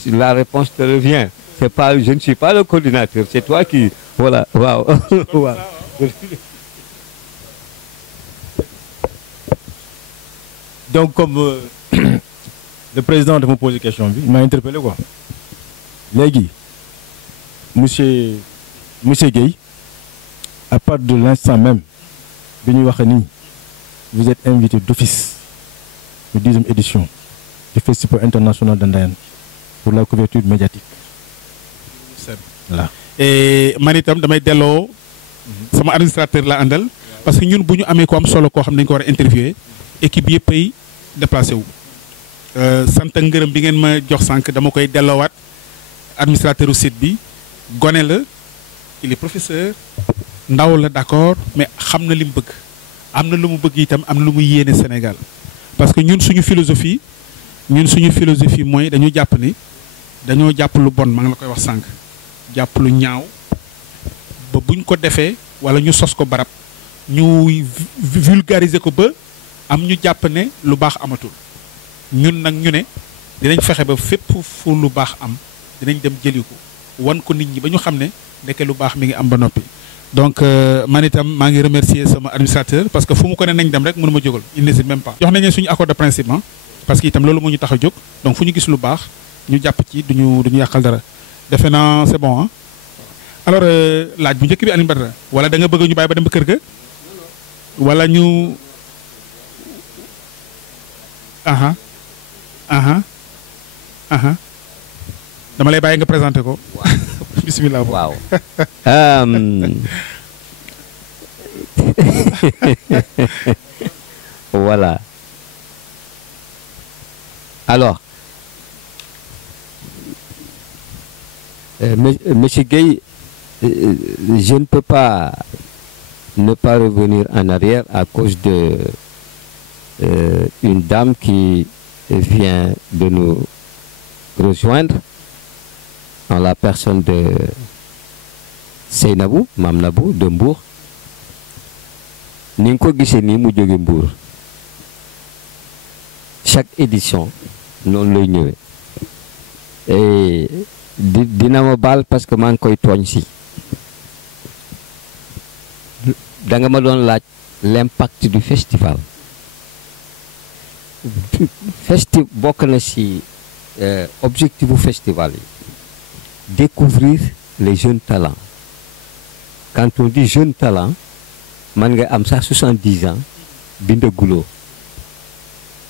la réponse te revient c'est pas je ne suis pas le coordinateur c'est toi qui voilà waaw waaw. Donc comme le président dafa posé question bi il m'a interpellé quoi léegi monsieur Guèye à partir de l'instant même bi ñuy wax nii vous êtes invité d'office de 10e édition du Festival international de Ndayane pour la couverture médiatique. Voilà. Et man itam damay delloo sama administrateur la àndal parce que ñun bu ñu amee ko am solo koo xam ne dañu ko war a interviewer équipe yëpp ay déplacé wu. sant ak ngërëm bi ngeen ma jox sànq dama koy delloowaat administrateur u site bi gone la il est professeur ndaw la d'accord mais xam na li mu bëgg am na lu mu bëgg itam am na lu mu yéene Sénégal parce que ñun suñu philosophie mooy dañu jàpp ni dañoo jàpp lu bon maa ngi la koy wax sànq jàpp lu ñaaw ba buñ ko defee wala ñu sos ko barab ñu vulgariser ko ba am ñu jàpp ne lu baax amatul ñun nag ñu ne dinañ fexe ba fépp fu lu baax am dinañ dem jëli ko wan ko nit ñi ba ñu xam ne ndeke lu baax mi ngi am ba noppi donc man itam maa ngi remercier sama administrateur parce que fu mu ko ne nañ dem rek mënu ma jógal il n'hésite même pas. jox nañu suñu accord de principe parce que itam loolu moo ñu tax a jóg donc fu ñu gis lu baax ñu jàpp ci duñu yàqal dara defe naa c'est bon ah. alors laaj bu njëkk bi Alioune Badara wala da nga bëgg ñu bàyyi ba dem ba kër ga wala ñu. dama lay bàyyi nga présenté ko. bismillah. waaw. Voilà. Alors, Monsieur Gueye, je ne peux pas ne pas revenir en arrière à cause de une dame qui vient de nous rejoindre en la personne de Seynabou Mam Nabou de Mbour. Ni nga ko gisee nii mu jóge Mbour chaque édition noonu lay ñëwee et dina ma baal parce que maa ngi koy tooñ si da nga ma doon laaj l'impact du festival. Bokk na si objectif bu festival yi découvrir les jeunes talents. Quand on dit jeunes talents man nga am sax 70 ans bindaguloo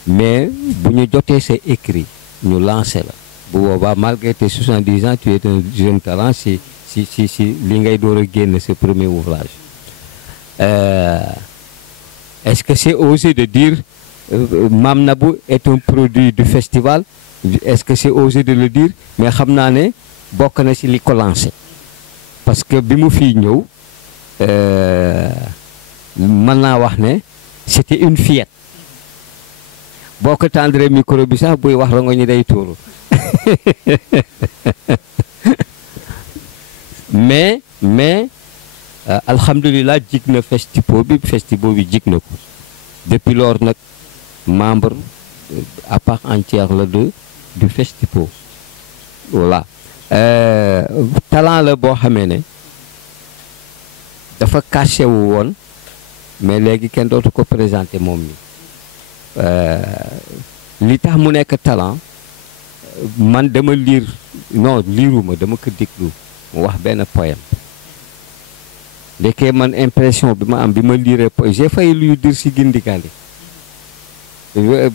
mais bu ñu jotee c'est écrit ñu lancé la bu boobaa malgré tes 70 ans tu es un jeune talent si li ngay door a génn ce premier ouvrage. Est-ce que c'est osé de dire Mam Nabou est un produit du festival? Est-ce que c'est osé de le dire? Mais xam naa ne bokk na si li ko lancé parce que bi mu fii ñëw mën naa wax ne c'était une fillette boo ko tendre micro bi sax buy wax la nga ñu day tuuru mais alhamdulilah jig na festival bi jig na ko depuis lors nag membre à part entière la du festival. Voilà. Talent la boo xamee ne dafa caché wu woon mais léegi kenn dootu ko présenté moom mi li tax mu nekk talent man dama liiruma dama ko déglu mu wax benn poème ndekee man impression bi ma am bi ma liiree poème j'ai failli lui dire si gindigaali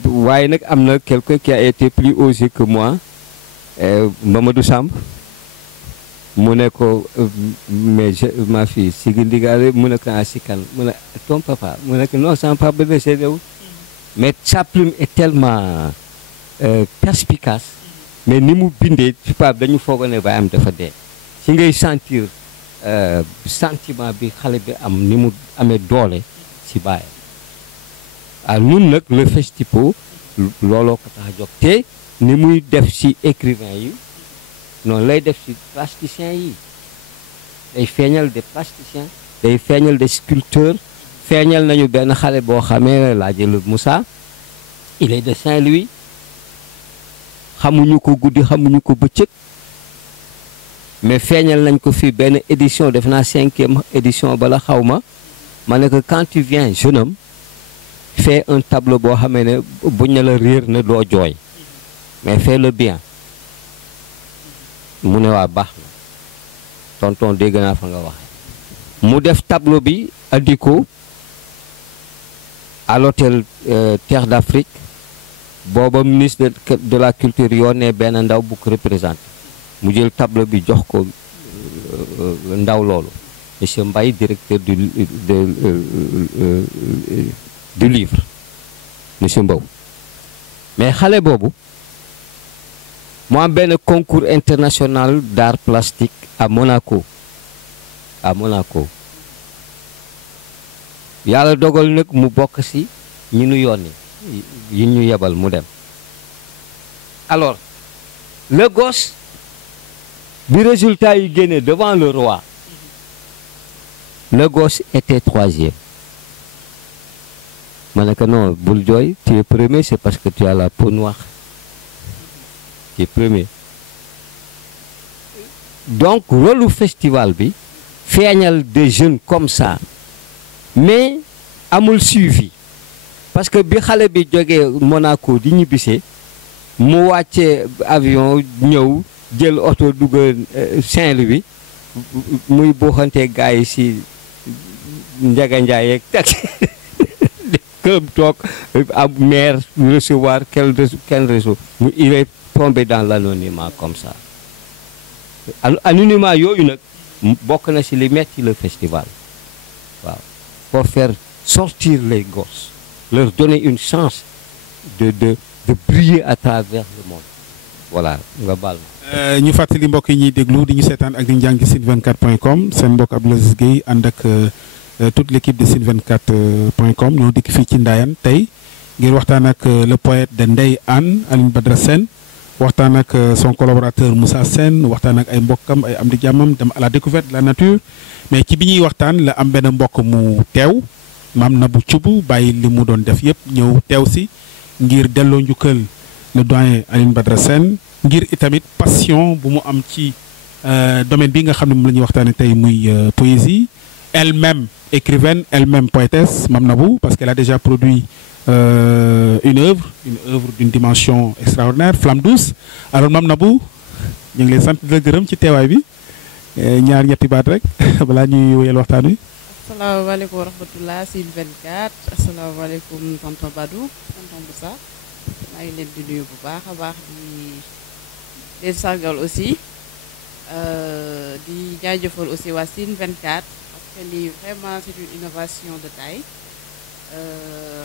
waaye nag am na quelqu'un qui a été plus osé que moi, Mamadou Samb mu ne ko mais ma fille si gindigaale mu ne ko si kan mu ne ton papa mu ne ko non sama papa de seedewul mais sa plume est tellement perspicace mais ni mu bindee tubaab dañu foog ne baay am dafa dee si ngay sentir sentiment bi xale bi am ni mu amee doole si baay ñun nag le festival looloo ko tax a jóg te ni muy def si écrivain yi noonu lay def si plasticiens yi day feeñal des plasticiens day feeñal des sculpteurs feeñal nañu benn xale boo xamee laa jël Moussa il est de Saint-Louis xamuñu ko guddi xamuñu ko bëccëg mais feeñal nañ ko fi benn édition def naa 5e édition bala xawma ma ne que quand tu viens jeune homme fais un tableau boo xamee ne buñ ne la réer na doo jooy mais fais le bien mu ne waa baax na tonton dégg naa fa nga waxe mu def tableau bi andi ko à l'hôtel Terre d'Afrique booba ministre de la culture yoonee benn ndaw bu ko représenté mu jël tableau bi jox ko ndaw loolu monsieur Mbaye directeur du livre monsieur Mbow mais xale boobu mu am benn concours international d'art plastique à Monaco yàlla dogal nag mu bokk ci ñi nu yónni yi ñu yebal mu dem alors le gosse bi résultat yi génne devant le roi le gosse était 3e ma ne ko non bul jooy tu es premier c'est parce que tu as la peau noire tu es premier donc rôle festival bi feeñal des jeunes comme ça mais amul suivi parce que bi xale bi jógee Monaco di ñibbisee mu wàccee avion ñëw jël oto dugg Saint-Louis muy buuxante gars yi si Ndiaga Ndiaye yeeg taxi këb toog ab maire recevoir kenn reçoit il est tombé dans l'anonymat comme ça anonymat yooyu nag bokk na si li metti le festival waaw pour faire sortir les gosses leur donner une chance de briller à travers le monde voilà nga baal ma. ñu fàttali mbokk yi ñuy déglu di ñu seetaan ak di njàng sine24.com seen mbokk Abdou Aziz Gueye ànd ak toute l'équipe de sine24.com ñoo dikk fii ci Ndayane tey ngir waxtaan ak le poète de Ndeye Anne Alioune Badara Sène waxtaan ak son collaborateur Moussa Sène waxtaan ak ay mbokkam ay am di jàmmam dem à la découverte de la nature mais ci bi ñuy waxtaan la am benn mbokk mu teew maam Nabou Thioub bàyyi li mu doon def yëpp ñëw teew si ngir delloo njukkal le doyen Alioune Badara Sène ngir itamit passion bu mu am ci domaine bi nga xam ne moom la ñuy waxtaanee tey muy poésie elle-même écrivaine elle-même poétesse Mame Nabou parce qu'elle a déjà produit une œuvre d'une dimension extraordinaire Flamme douce alors Mame Nabou ñu ngi lay sant di la gërëm ci teewaay bi ñaar ñetti baat rek balaa ñuy wéyal waxtaan wi. asalaamaaleykum wa rahmatulah Sine 24 asalaamaaleykum tonton Badou tonton Moussa maa ngi leen di nuyu bu baax a baax di leen sargal aussi di jaajëfal aussi waa Sine 24 parce que lii vraiment c'est une innovation de taille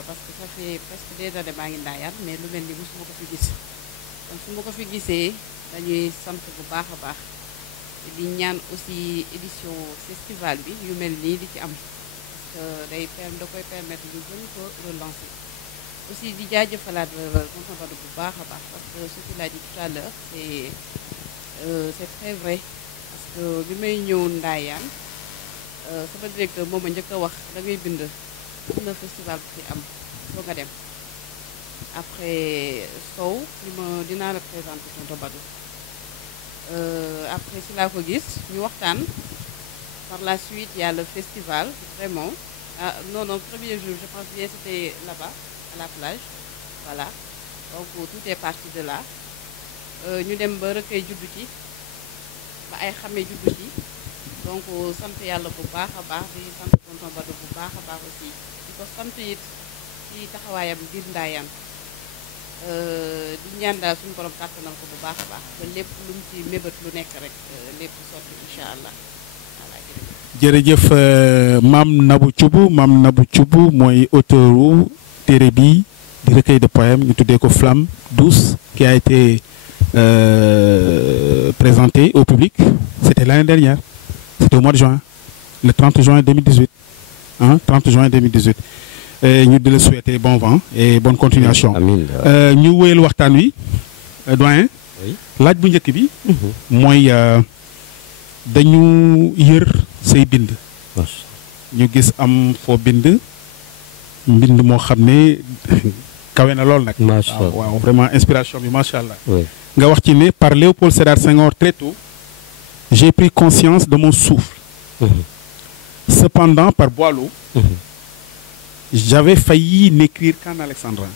parce que ça fait presque des années maa ngi Ndayane mais lu mel ni mosuma ko fi gis donc su ma ko fi gisee dañuy sant bu baax a baax. di ñaan aussi édition festival bi yu mel nii di ci am parce que da koy permettre ñu gën ko relancer aussi di jaajëfalaat tonton Badou bu baax a baax parce que ce qu'il a dit tout à l'heure c'est très vrai parce que bi may ñëw Ndayane sama directeur moom a njëkk a wax da ngay bind am na festival bu fi am soo nga dem après Sow li ma dinaa la présenter tonton Badou après si laa ko gis ñu waxtaan par la suite il y a le festival vraiment non premier jour je pense bien c'était là-bas à la plage voilà donc tout est parti de là ñu dem ba recueil juddu ci ba ay xamee juddu ci donc sant yàlla bu baax a baax di sant tonton Badou bu baax a baax aussi di ko sant it ci taxawaayam biir Ndayane di ñaan daal suñu borom kàttanal ko bu baax a baax ba lépp lu mu ci mébét lu nekk rek lépp sotti incha allah voilà jërëjëf Mame Nabou Thioub mooy auteur wu téere bi di recueil de poèmes ñu tuddee ko Flamme douce qui a été présenté au public c'était l'année dernière c'était au mois de juin le 30 juin 2018 ñu di la souhaiter bon vent et bonne continuation. amiin ñu wéyal waxtaan wi doyen. laaj bu njëkk bi. mooy dañu yër say bind. ñu gis am foo bind mbind moo xam ne kawe na lool nag. macha allah waaw vraiment inspiration bi macha allah. nga wax ci ne par Léopold Sédar Senghor très tôt j'ai pris conscience de mon souffle. Cependant par Boileau. J'avais failli n'écrire qu'en alexandrin.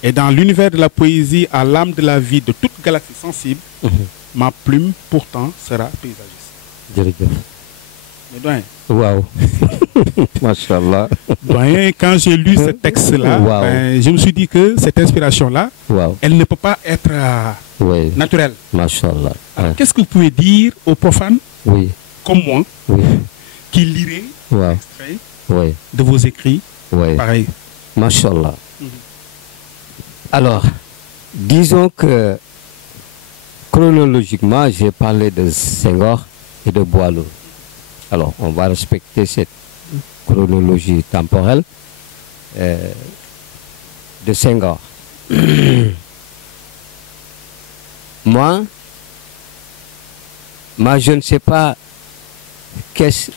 Et dans l'univers de la poésie, à l'âme de la vie de toute galaxie sensible, ma plume pourtant sera paysagiste. jërëjëf. Mais doyen. waaw. macha allah. Doyen, quand j'ai lu ce texte-là, je me suis dit que cette inspiration-là, elle ne peut pas être naturelle. macha allah. Alors, qu'est-ce que vous pouvez dire aux profanes, comme moi, qui liraient l'extrait de vos écrits? Pareil. Machallah. Alors, disons que chronologiquement, j'ai parlé de Senghor et de Boileau. Alors, on va respecter cette chronologie temporelle de Senghor. Moi, je ne sais pas qu'est-ce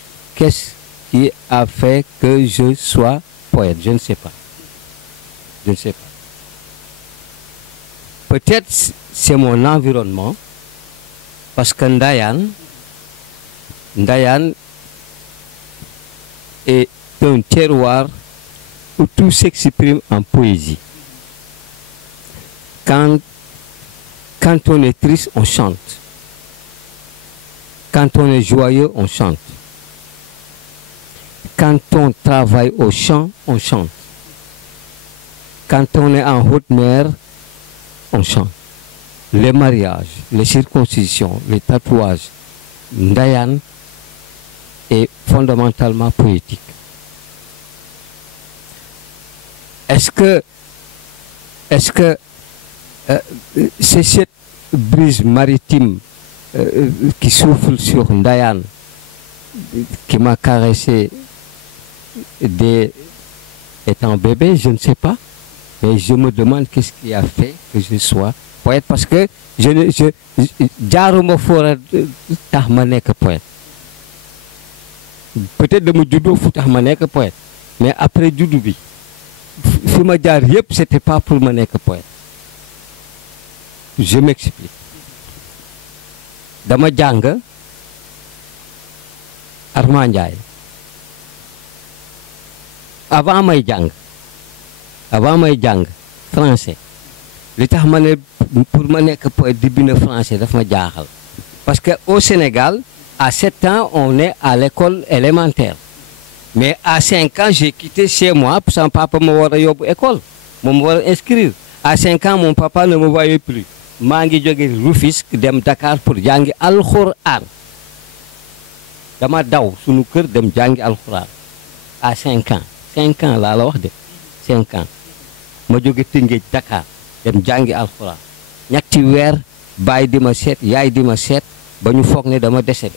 qui a fait que je sois poète. Je ne sais pas. Peut-être c'est mon environnement, parce que Ndayane, est un terroir où tout s'exprime en poésie. Quand on est triste, on chante. Quand on est joyeux, on chante. Quand on travaille au champ, on chante. Quand on est en haute mer, on chante. Les mariages, les circoncisions, les tatouages, Ndayane est fondamentalement poétique. Est-ce que c'est cette brise maritime qui souffle sur Ndayane qui m'a caressé étant bébé, je ne sais pas, mais je me demande qu'est-ce qui a fait que je sois poète, parce que jaaruma foora tax ma nekk poète. Peut-être dama juddoo fu tax ma nekk poète, mais après juddu bi fi ma jaar yëpp c'était pas pour ma nekk poète. Je m'explique. Dama jàng Armand Ndiaye avant may jàng français li tax ma ne pour ma nekk poète di bind français daf ma jaaxal parce que au Sénégal à 7 ans on est à l'école élémentaire, mais à 5 ans j'ai quitté chez moi pour sama papa ma war a yóbbu école moom war a inscrire. À 5 ans mon papa ne me voyait plus. maa ngi jóge Rufisque dem Dakar pour jàngi alxuraan. Dama daw sunu kër dem jàngi alxuraan à 5 ans. 5 ans laa la wax de 5 ans ma jóge Tëngéej Dakar dem jàngi alxuraan ñetti weer baay di ma seet yaay di ma seet ba ñu foog ne dama décédé.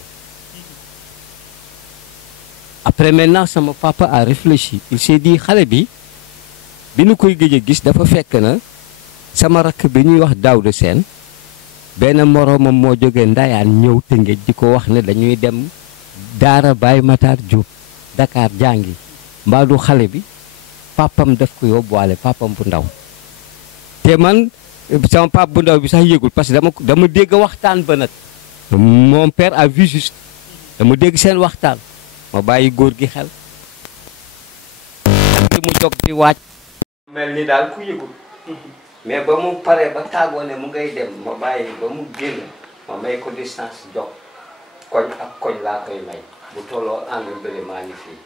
Après maintenant sama papa a réfléchi, il s'est dit xale bi nu koy gëj a gis dafa fekk na sama rakk bi ñuy wax Daouda Sène benn moroomam moo jógee Ndayane ñëw Tëngéej di ko wax ne dañuy dem daara Baye Matar Diop Dakar jàngi mbaa du xale bi papam daf ko yóbbuwaale papam bu ndaw. Te man sama pap bu ndaw bi sax yëgul parce que dama dégg waxtaan ba nag mon père a vu juste dama dégg seen waxtaan ma bàyyi góor gi xel mu jóg di waaj mel ni daal ku yëgul mais ba mu paree ba tàggoo ne mu ngay dem ma bàyyi ba mu génn ma may ko distance jox koñ ak koñ laa koy may bu tolloo angle bële maa ngi fii